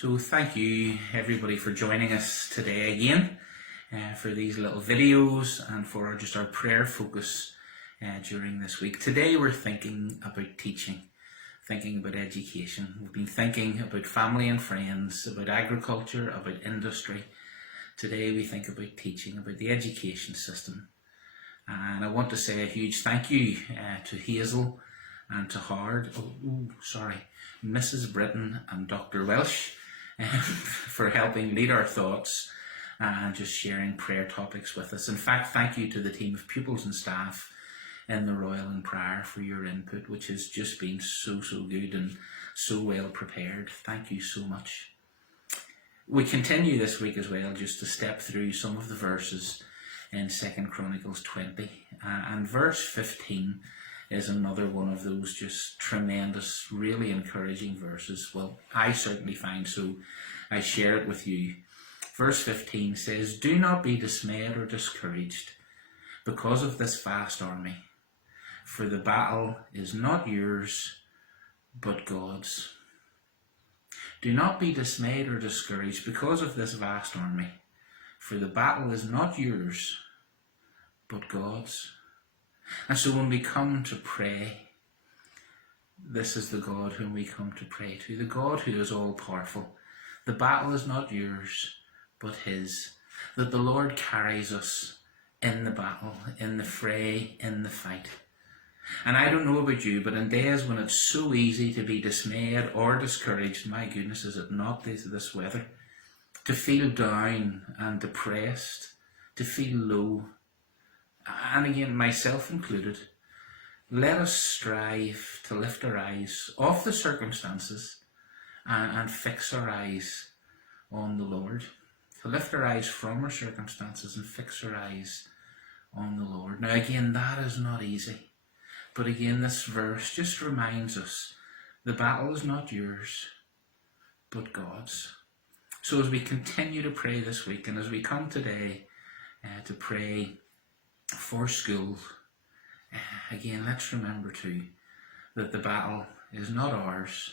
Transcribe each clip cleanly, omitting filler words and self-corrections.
So thank you everybody for joining us today again for these little videos and for just our prayer focus during this week. Today we're thinking about teaching, thinking about education. We've been thinking about family and friends, about agriculture, about industry. Today we think about teaching, about the education system. And I want to say a huge thank you to Hazel and to Mrs. Britton and Dr. Welsh for helping lead our thoughts and just sharing prayer topics with us. In fact, thank you to the team of pupils and staff in the Royal and Prior for your input, which has just been so good and so well prepared. Thank you so much. We continue this week as well just to step through some of the verses in 2 Chronicles 20 and verse 15 is another one of those just tremendous, really encouraging verses. Well, I certainly find so. I share it with you. Verse 15 says, "Do not be dismayed or discouraged because of this vast army, for the battle is not yours, but God's." Do not be dismayed or discouraged because of this vast army, for the battle is not yours, but God's. And so when we come to pray, this is the God whom we come to pray to, the God who is all powerful. The battle is not yours, but His. That the Lord carries us in the battle, in the fray, in the fight. And I don't know about you, but in days when it's so easy to be dismayed or discouraged, my goodness, is it not this weather? To feel down and depressed, to feel low. And again, myself included, let us strive to lift our eyes off the circumstances and fix our eyes on the Lord. To lift our eyes from our circumstances and fix our eyes on the Lord. Now again, that is not easy. But again, this verse just reminds us the battle is not yours, but God's. So as we continue to pray this week and as we come today to pray for school, again, let's remember too that the battle is not ours,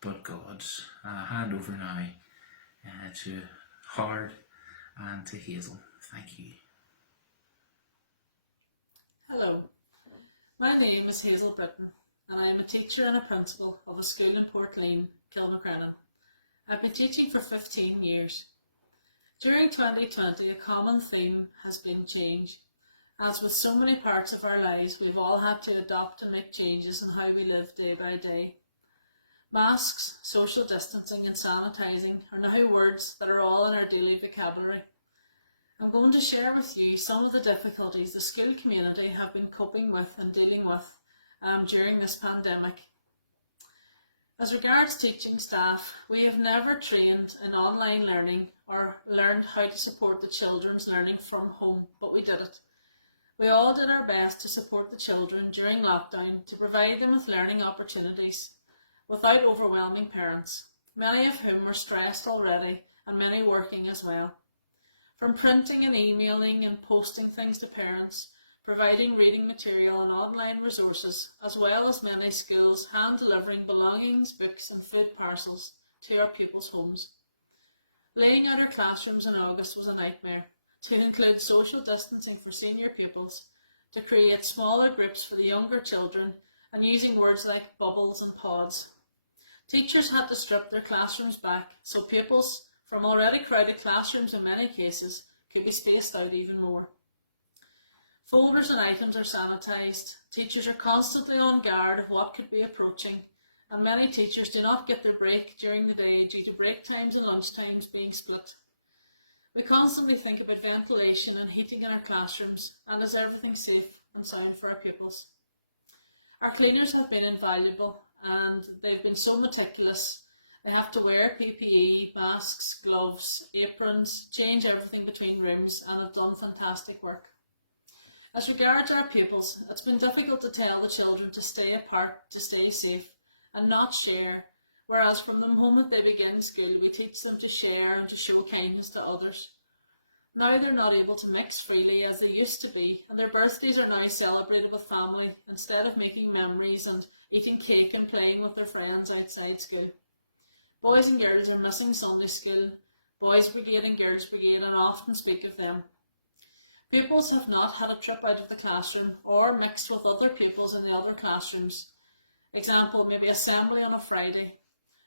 but God's. I'll hand over now to Howard and to Hazel. Thank you. Hello, my name is Hazel Britton and I am a teacher and a principal of a school in Portleen, Kilmacrennan. I've been teaching for 15 years. During 2020, a common theme has been change. As with so many parts of our lives, we've all had to adapt and make changes in how we live day by day. Masks, social distancing and sanitising are now words that are all in our daily vocabulary. I'm going to share with you some of the difficulties the school community have been coping with and dealing with during this pandemic. As regards teaching staff, we have never trained in online learning or learned how to support the children's learning from home, but we did it. We all did our best to support the children during lockdown to provide them with learning opportunities without overwhelming parents, many of whom were stressed already and many working as well. From printing and emailing and posting things to parents, providing reading material and online resources, as well as many schools hand-delivering belongings, books and food parcels to our pupils' homes. Laying out our classrooms in August was a nightmare, to include social distancing for senior pupils, to create smaller groups for the younger children, and using words like bubbles and pods. Teachers had to strip their classrooms back so pupils from already crowded classrooms in many cases could be spaced out even more. Folders and items are sanitised, teachers are constantly on guard of what could be approaching, and many teachers do not get their break during the day due to break times and lunch times being split. We constantly think about ventilation and heating in our classrooms, and is everything safe and sound for our pupils? Our cleaners have been invaluable and they've been so meticulous. They have to wear PPE, masks, gloves, aprons, change everything between rooms, and have done fantastic work. As regards our pupils, it's been difficult to tell the children to stay apart, to stay safe and not share, whereas from the moment they begin school we teach them to share and to show kindness to others. Now they're not able to mix freely as they used to be, and their birthdays are now celebrated with family instead of making memories and eating cake and playing with their friends outside school. Boys and girls are missing Sunday school, Boys Brigade and Girls Brigade, and often speak of them. Pupils have not had a trip out of the classroom or mixed with other pupils in the other classrooms. Example, maybe assembly on a Friday.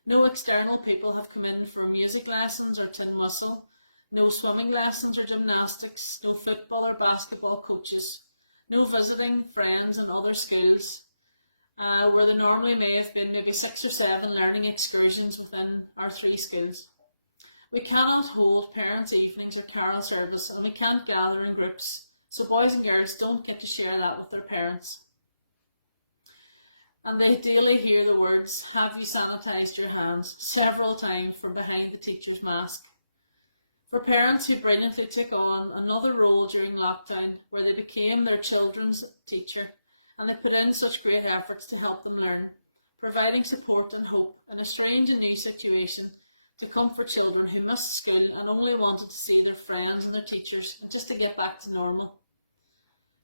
No external people have come in for music lessons or tin whistle, no swimming lessons or gymnastics, no football or basketball coaches, no visiting friends in other schools, where there normally may have been maybe 6 or 7 learning excursions within our 3 schools. We cannot hold parents' evenings or carol service, and we can't gather in groups, so boys and girls don't get to share that with their parents. And they daily hear the words, "Have you sanitised your hands?" several times from behind the teacher's mask. For parents who brilliantly took on another role during lockdown, where they became their children's teacher, and they put in such great efforts to help them learn, providing support and hope in a strange and new situation to comfort children who missed school and only wanted to see their friends and their teachers and just to get back to normal.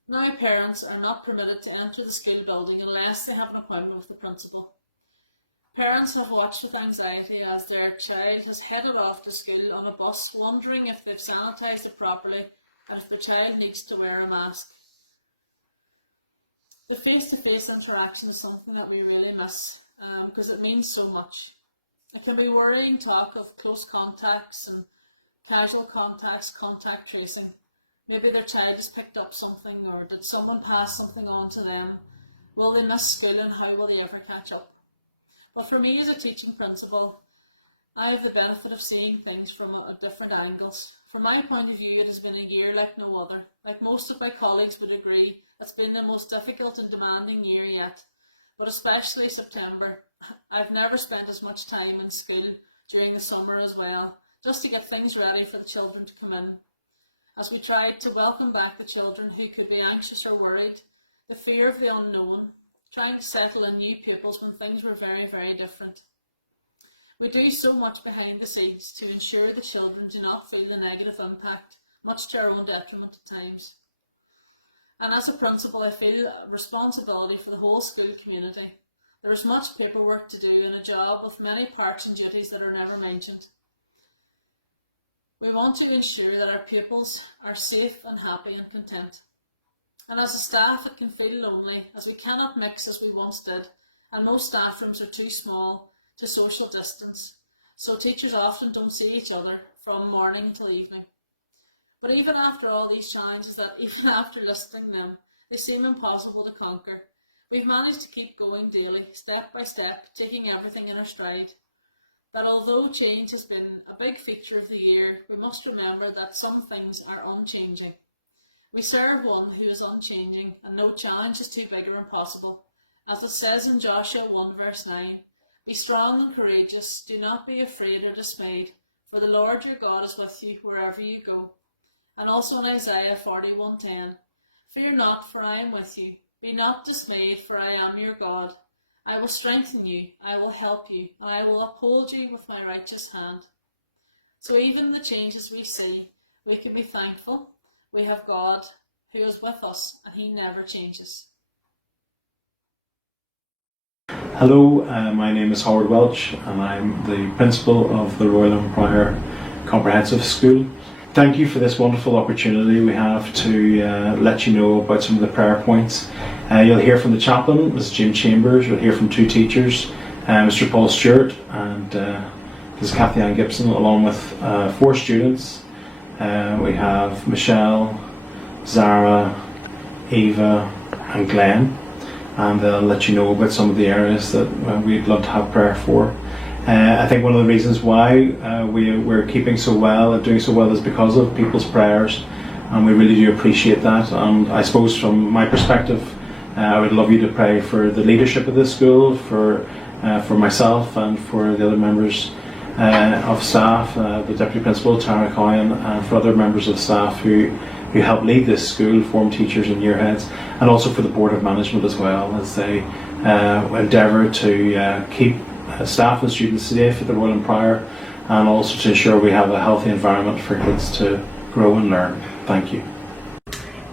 Now parents are not permitted to enter the school building unless they have an appointment with the principal. Parents have watched with anxiety as their child has headed off to school on a bus, wondering if they've sanitised it properly and if their child needs to wear a mask. The face-to-face interaction is something that we really miss because it means so much. It can be worrying talk of close contacts and casual contacts, contact tracing. Maybe their child has picked up something, or did someone pass something on to them? Will they miss school, and how will they ever catch up? But for me as a teaching principal, I have the benefit of seeing things from different angles. From my point of view, it has been a year like no other. Like most of my colleagues would agree, it's been the most difficult and demanding year yet. But especially September. I've never spent as much time in school during the summer as well, just to get things ready for the children to come in. As we tried to welcome back the children who could be anxious or worried, the fear of the unknown, trying to settle in new pupils when things were very, very different. We do so much behind the scenes to ensure the children do not feel the negative impact, much to our own detriment at times. And as a principal, I feel a responsibility for the whole school community. There is much paperwork to do and a job with many parts and duties that are never mentioned. We want to ensure that our pupils are safe and happy and content. And as a staff, it can feel lonely, as we cannot mix as we once did, and most staff rooms are too small to social distance, so teachers often don't see each other from morning until evening. But even after all these challenges, that even after listing them, they seem impossible to conquer, we've managed to keep going daily, step by step, taking everything in our stride. That although change has been a big feature of the year, we must remember that some things are unchanging. We serve one who is unchanging, and no challenge is too big or impossible. As it says in Joshua 1 verse 9, "Be strong and courageous, do not be afraid or dismayed, for the Lord your God is with you wherever you go." And also in Isaiah 41:10, "Fear not, for I am with you. Be not dismayed, for I am your God. I will strengthen you, I will help you, and I will uphold you with my righteous hand." So even the changes we see, we can be thankful. We have God who is with us, and he never changes. Hello, my name is Howard Welch, and I'm the principal of the Royal Inquire Comprehensive School. Thank you for this wonderful opportunity we have to let you know about some of the prayer points. You'll hear from the chaplain, Mrs. Jim Chambers. You'll hear from 2 teachers, Mr. Paul Stewart and Mrs. Kathy Ann Gibson, along with 4 students. We have Michelle, Zara, Eva and Glenn, and they'll let you know about some of the areas that we'd love to have prayer for. I think one of the reasons why we're keeping so well and doing so well is because of people's prayers, and we really do appreciate that. And I suppose from my perspective, I would love you to pray for the leadership of this school, for myself and for the other members of staff, the Deputy Principal, Tara Coyan, and for other members of staff who help lead this school, form teachers and year heads, and also for the Board of Management as well, as they endeavour to keep staff and students safe at the Royal Inquire, and also to ensure we have a healthy environment for kids to grow and learn. Thank you.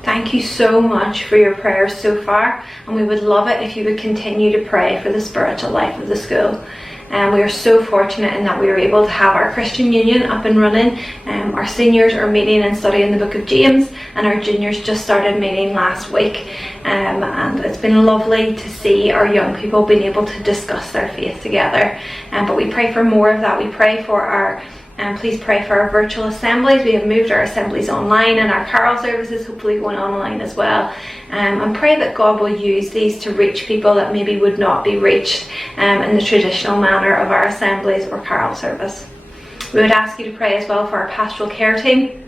Thank you so much for your prayers so far, and we would love it if you would continue to pray for the spiritual life of the school. We are so fortunate in that we were able to have our Christian Union up and running. Our seniors are meeting and studying the book of James, and our juniors just started meeting last week. And it's been lovely to see our young people being able to discuss their faith together. But we pray for more of that. We pray for our please pray for our virtual assemblies. We have moved our assemblies online, and our carol services hopefully going online as well. And pray that God will use these to reach people that maybe would not be reached in the traditional manner of our assemblies or carol service. We would ask you to pray as well for our pastoral care team,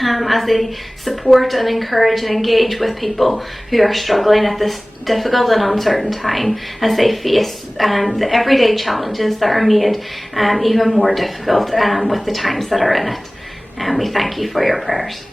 as they support and encourage and engage with people who are struggling at this difficult and uncertain time, as they face the everyday challenges that are made even more difficult with the times that are in it. And we thank you for your prayers.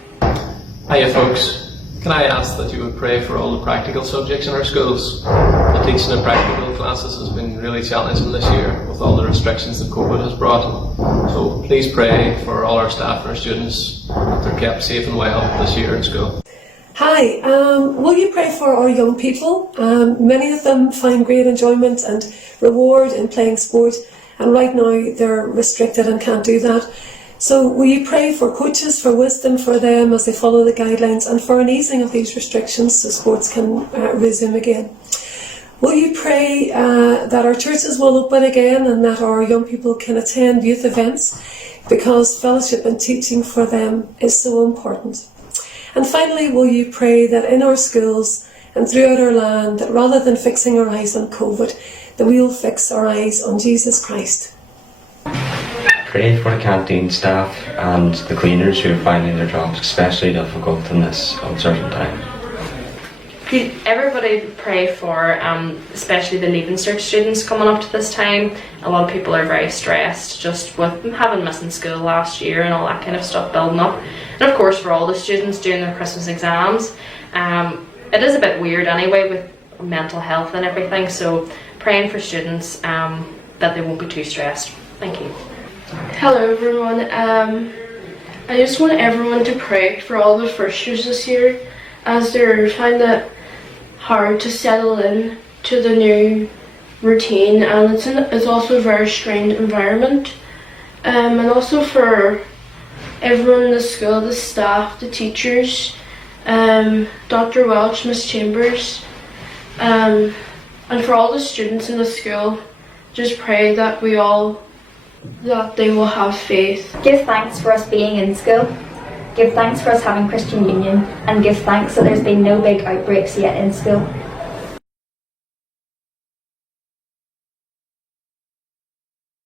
Hiya folks, can I ask that you would pray for all the practical subjects in our schools? The teaching in practical classes has been really challenging this year with all the restrictions that COVID has brought. So please pray for all our staff and our students that they're kept safe and well this year in school. Hi, will you pray for our young people? Many of them find great enjoyment and reward in playing sport, and right now they're restricted and can't do that. So will you pray for coaches, for wisdom for them as they follow the guidelines, and for an easing of these restrictions so sports can resume again? Will you pray that our churches will open again and that our young people can attend youth events, because fellowship and teaching for them is so important? And finally, will you pray that in our schools and throughout our land, that rather than fixing our eyes on COVID, that we will fix our eyes on Jesus Christ? Pray for the canteen staff and the cleaners who are finding their jobs especially difficult in this uncertain time. Could everybody pray for especially the Leaving Cert students coming up to this time? A lot of people are very stressed just with having missing school last year and all that kind of stuff building up. And of course for all the students doing their Christmas exams. It is a bit weird anyway with mental health and everything, so praying for students that they won't be too stressed. Thank you. Hello everyone. I just want everyone to pray for all the first years this year, as they're finding it hard to settle in to the new routine, and it's also a very strained environment. And also for everyone in the school, the staff, the teachers, Dr. Welch, Miss Chambers, and for all the students in the school, just pray that they will have faith. Give thanks for us being in school. Give thanks for us having Christian Union, and give thanks that there's been no big outbreaks yet in school.